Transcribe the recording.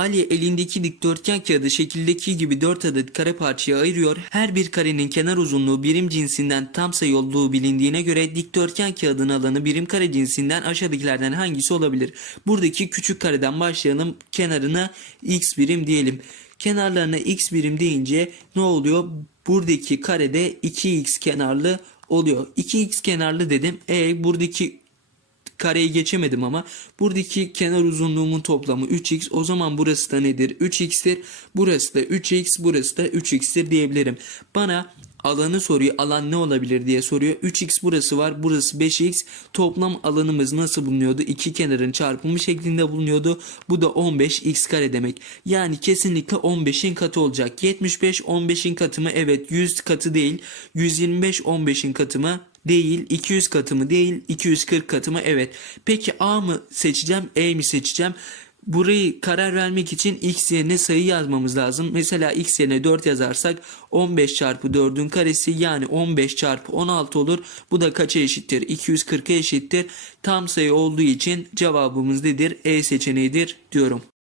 Ali elindeki dikdörtgen kağıdı şekildeki gibi 4 adet kare parçaya ayırıyor. Her bir karenin kenar uzunluğu birim cinsinden tam sayı olduğu bilindiğine göre dikdörtgen kağıdın alanı birim kare cinsinden aşağıdakilerden hangisi olabilir? Buradaki küçük kareden başlayalım. Kenarına x birim diyelim. Kenarlarına x birim deyince ne oluyor? Buradaki karede 2x kenarlı oluyor. 2x kenarlı dedim. E buradaki kareyi geçemedim ama buradaki kenar uzunluğumun toplamı 3x o zaman burası da nedir? 3x'tir burası da 3x burası da 3x'tir diyebilirim. Bana alanı soruyor. Alan ne olabilir diye soruyor. 3x burası var burası 5x toplam alanımız nasıl bulunuyordu? İki kenarın çarpımı şeklinde bulunuyordu. Bu da 15x kare demek. Yani kesinlikle 15'in katı olacak. 75 15'in katı mı? Evet 100 katı değil. 125 15'in katı mı Değil. 200 katı mı? Değil. 240 katı mı? Evet. Peki A mı seçeceğim? E mi seçeceğim? Burayı karar vermek için x yerine sayı yazmamız lazım. Mesela x yerine 4 yazarsak 15 çarpı 4'ün karesi yani 15 çarpı 16 olur. Bu da kaça eşittir? 240'a eşittir. Tam sayı olduğu için cevabımız nedir? E seçeneğidir diyorum.